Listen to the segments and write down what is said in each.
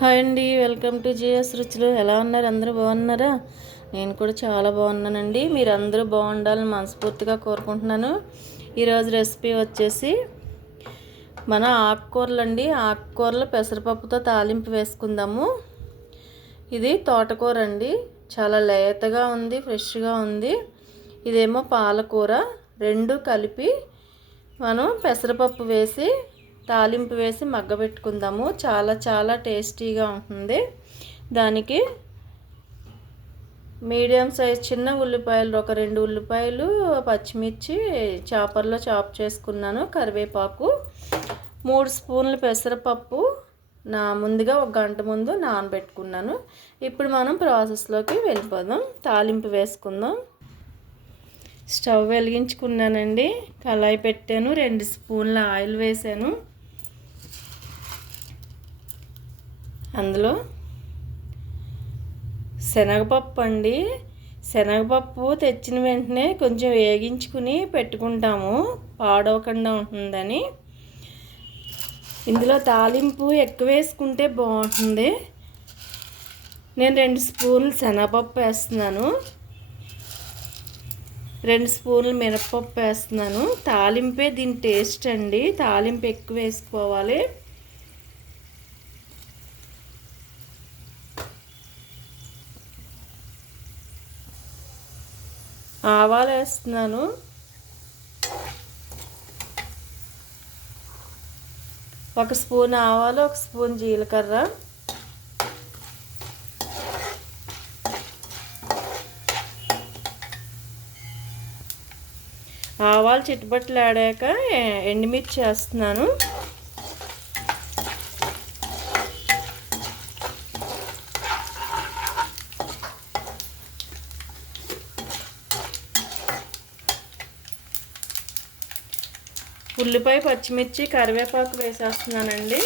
Hi అండి, welcome to JS రుచులు. ఎలా ఉన్నారు? అందరూ బాగున్నారా? నేను కూడా చాలా బాగున్నానండి. మీరు అందరూ బాగుండాలని మనస్ఫూర్తిగా కోరుకుంటున్నాను. ఈరోజు రెసిపీ వచ్చేసి మన ఆకుకూరలు అండి. ఆకుకూరలు పెసరపప్పుతో తాలింపు వేసుకుందాము. ఇది తోటకూర అండి. చాలా లేతగా ఉంది, ఫ్రెష్గా ఉంది. ఇదేమో పాలకూర. రెండు కలిపి మనం పెసరపప్పు వేసి తాలింపు వేసి మగ్గబెట్టుకుందాము. చాలా చాలా టేస్టీగా ఉంటుంది. దానికి మీడియం సైజ్ చిన్న ఉల్లిపాయలు, ఒక 2 ఉల్లిపాయలు, పచ్చిమిర్చి చాపర్లో చాప్ చేసుకున్నాను, కరివేపాకు, 3 స్పూన్లు పెసరపప్పు ముందుగా ఒక గంట ముందు నానబెట్టుకున్నాను. ఇప్పుడు మనం ప్రాసెస్లోకి వెళ్ళిపోదాం. తాలింపు వేసుకుందాం. స్టవ్ వెలిగించుకున్నానండి. కళాయి పెట్టాను. 2 స్పూన్ల ఆయిల్ వేసాను. అందులో శనగపప్పు అండి. శనగపప్పు తెచ్చిన వెంటనే కొంచెం వేగించుకుని పెట్టుకుంటాము, పాడవకుండా ఉంటుందని. ఇందులో తాలింపు ఎక్కువ వేసుకుంటే బాగుంటుంది. నేను 2 స్పూన్లు శనగపప్పు వేస్తున్నాను, 2 స్పూన్లు మినపప్పు వేస్తున్నాను. తాలింపే దీని టేస్ట్ అండి. తాలింపు ఎక్కువ వేసుకోవాలి. ఆవాలు వేస్తున్నాను. ఒక స్పూన్ ఆవాలు, ఒక స్పూన్ జీలకర్ర, ఆవాలు చిట్టుబట్టలు ఆడాక ఎండుమిర్చి వేస్తున్నాను. ఉల్లిపాయ, పచ్చిమిర్చి, కరివేపాకు వేసేస్తున్నానండి.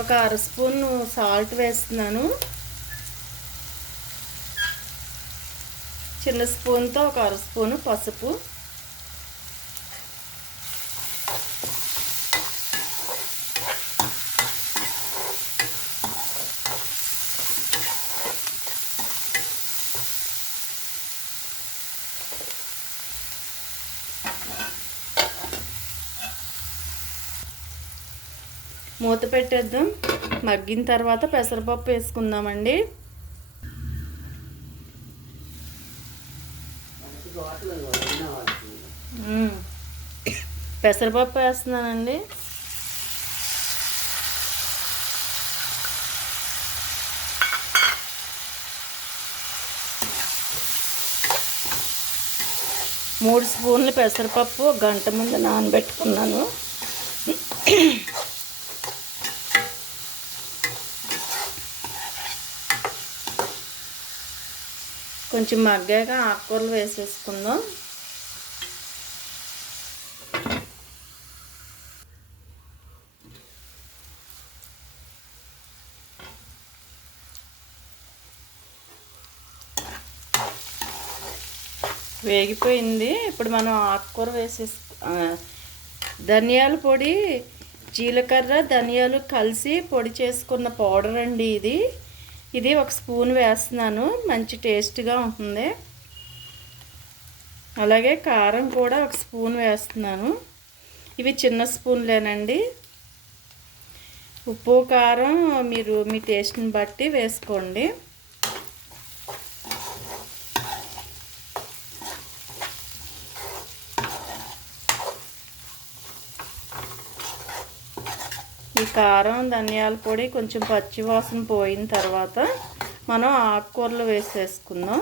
ఒక 1/2 స్పూన్ సాల్ట్ వేస్తున్నాను. చిన్న స్పూన్తో ఒక 1/2 స్పూను పసుపు, మూత పెట్టేద్దాం. మగ్గిన తర్వాత పెసరపప్పు వేసుకుందామండి. పెసరపప్పు వేస్తున్నానండి. మూడు స్పూన్లు పెసరపప్పు గంట ముందు నానబెట్టుకున్నాను. కొంచెం మగ్గాక ఆకుకూరలు వేసేసుకుందాం. వేగిపోయింది. ఇప్పుడు మనం ఆకుకూర ధనియాల పొడి, జీలకర్ర, ధనియాలు కలిసి పొడి చేసుకున్న పౌడర్ అండి ఇది 1 స్పూన్ వేస్తున్నాను. మంచి టేస్ట్గా ఉంటుంది. అలాగే కారం కూడా 1 స్పూన్ వేస్తున్నాను. ఇవి చిన్న స్పూన్లేనండి. ఉప్పు, కారం మీరు మీ టేస్ట్ని బట్టి వేసుకోండి. ఈ కారం, ధనియాల పొడి కొంచెం పచ్చి వాసన పోయిన తర్వాత మనం ఆకుకూరలు వేసేసుకుందాం.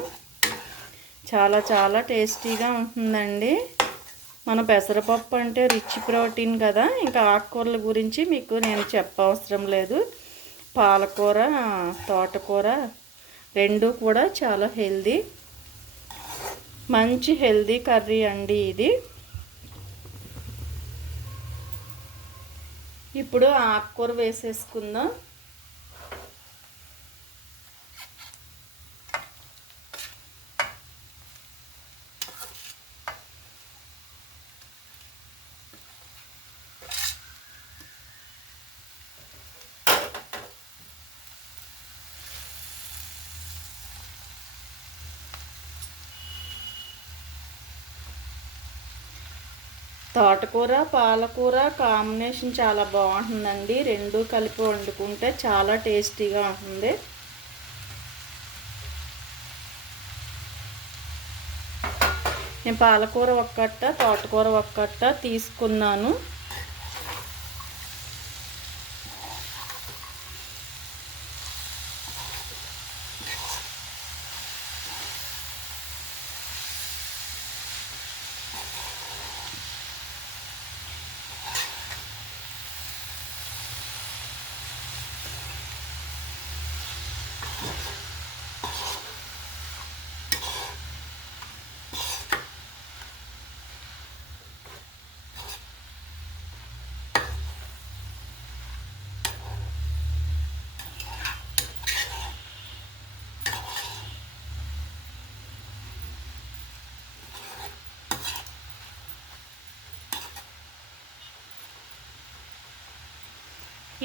చాలా చాలా టేస్టీగా ఉంటుందండి. మన పెసరపప్పు అంటే రిచ్ ప్రోటీన్ కదా. ఇంకా ఆకుకూరల గురించి మీకు నేను చెప్పవసరం లేదు. పాలకూర, తోటకూర రెండు కూడా చాలా హెల్దీ. మంచి హెల్దీ కర్రీ అండి ఇది. ఇప్పుడు ఆకుకూర వేసేసుకుందాం. తోటకూర పాలకూర కాంబినేషన్ చాలా బాగుంటుందండి. రెండు కలిపి వండుకుంటే చాలా టేస్టీగా ఉంటుంది. నేను పాలకూర ఒక కట్ట తోటకూర ఒక కట్ట తీసుకున్నాను.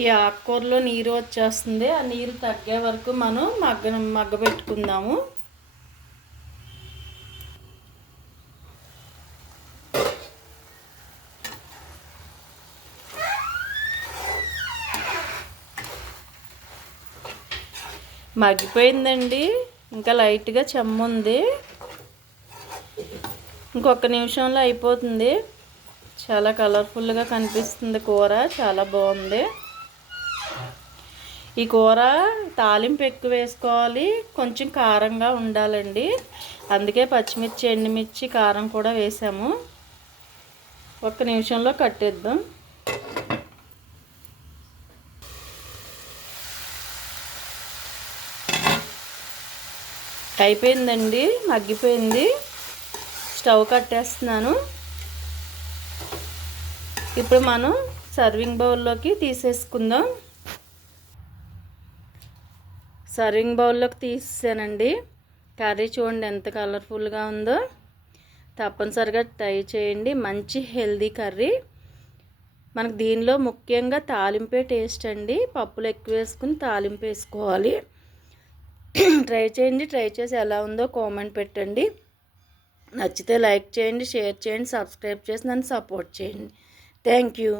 ఈ ఆకుకూరలో నీరు వచ్చేస్తుంది. ఆ నీరు తగ్గే వరకు మనం మగ్గబెట్టుకుందాము. మగ్గిపోయిందండి. ఇంకా లైట్గా చెమ్ముంది. ఇంకొక నిమిషంలో అయిపోతుంది. చాలా కలర్ఫుల్గా కనిపిస్తుంది కూర. చాలా బాగుంది. ఈ కూర తాలింపు ఎక్కువ వేసుకోవాలి. కొంచెం కారంగా ఉండాలండి. అందుకే పచ్చిమిర్చి ఎండుమిర్చి కారం కూడా వేసాము. ఒక్క నిమిషంలో కట్టేద్దాం. అయిపోయిందండి. మగ్గిపోయింది. స్టవ్ కట్టేస్తున్నాను. ఇప్పుడు మనం సర్వింగ్ బౌల్లోకి తీసేసుకుందాం. సర్వింగ్ బౌల్లోకి తీసానండి. కర్రీ చూడండి ఎంత కలర్ఫుల్గా ఉందో. తప్పనిసరిగా ట్రై చేయండి. మంచి హెల్దీ కర్రీ. మనకు దీనిలో ముఖ్యంగా తాలింపే టేస్ట్ అండి. పప్పులు ఎక్కువ వేసుకుని తాలింపు వేసుకోవాలి. ట్రై చేయండి. ట్రై చేసి ఎలా ఉందో కామెంట్ పెట్టండి. నచ్చితే లైక్ చేయండి, షేర్ చేయండి, సబ్స్క్రైబ్ చేసి నన్ను సపోర్ట్ చేయండి. Thank you.